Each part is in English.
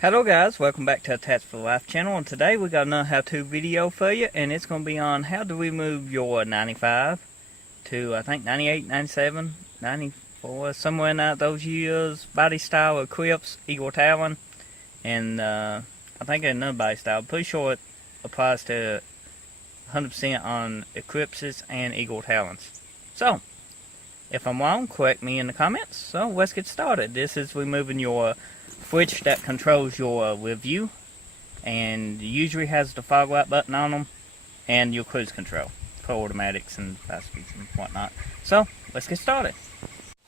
Hello guys, welcome back to the TattsForLife channel, and today we got another how-to video for you, and it's going to be on how do we move your 95 to I think 98, 97, 94, somewhere in those years, body style Eclipse, Eagle Talon, and I think another body style. Pretty sure it applies to 100% on Eclipses and Eagle Talons. So, if I'm wrong, correct me in the comments. So let's get started. This is removing your switch that controls your review, and usually has the fog light button on them, and your cruise control for automatics and fast speeds and whatnot. So let's get started.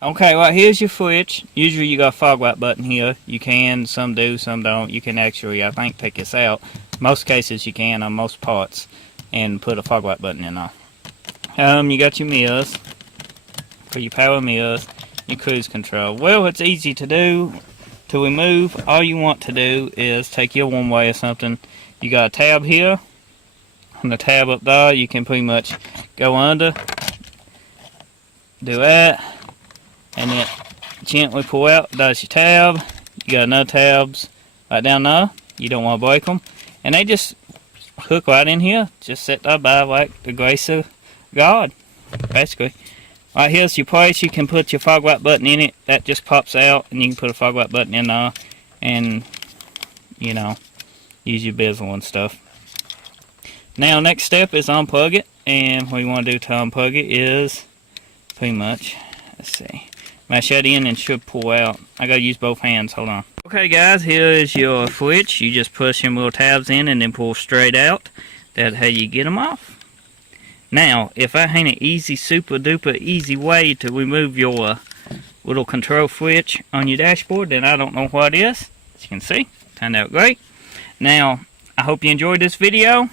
Okay, well, here's your switch. Usually you got a fog light button here. You can, some do, some don't. You can actually, I think, take this out. Most cases you can on most parts, and put a fog light button in there. You got your mirrors for your power mirrors, your cruise control. Well, it's easy to do. To remove, all you want to do is take your one way or something. You got a tab here, and the tab up there, you can pretty much go under, do that, and then gently pull out. That's your tab. You got another tabs right down there. You don't want to break them, and they just hook right in here. Just set that by like the grace of God, basically. Right, here's your place. You can put your fog light button in it. That just pops out, and you can put a fog light button in there, and you know, use your bezel and stuff. Now, next step is unplug it, and what you want to do to unplug it is pretty much, let's see, mash that in and should pull out. I gotta use both hands. Hold on. Okay, guys, here is your switch. You just push your little tabs in and then pull straight out. That's how you get them off. Now, if that ain't an easy, super duper easy way to remove your little control switch on your dashboard, then I don't know what is. As you can see, turned out great. Now, I hope you enjoyed this video.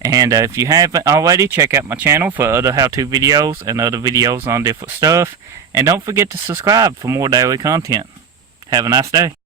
And if you haven't already, check out my channel for other how-to videos and other videos on different stuff. And don't forget to subscribe for more daily content. Have a nice day.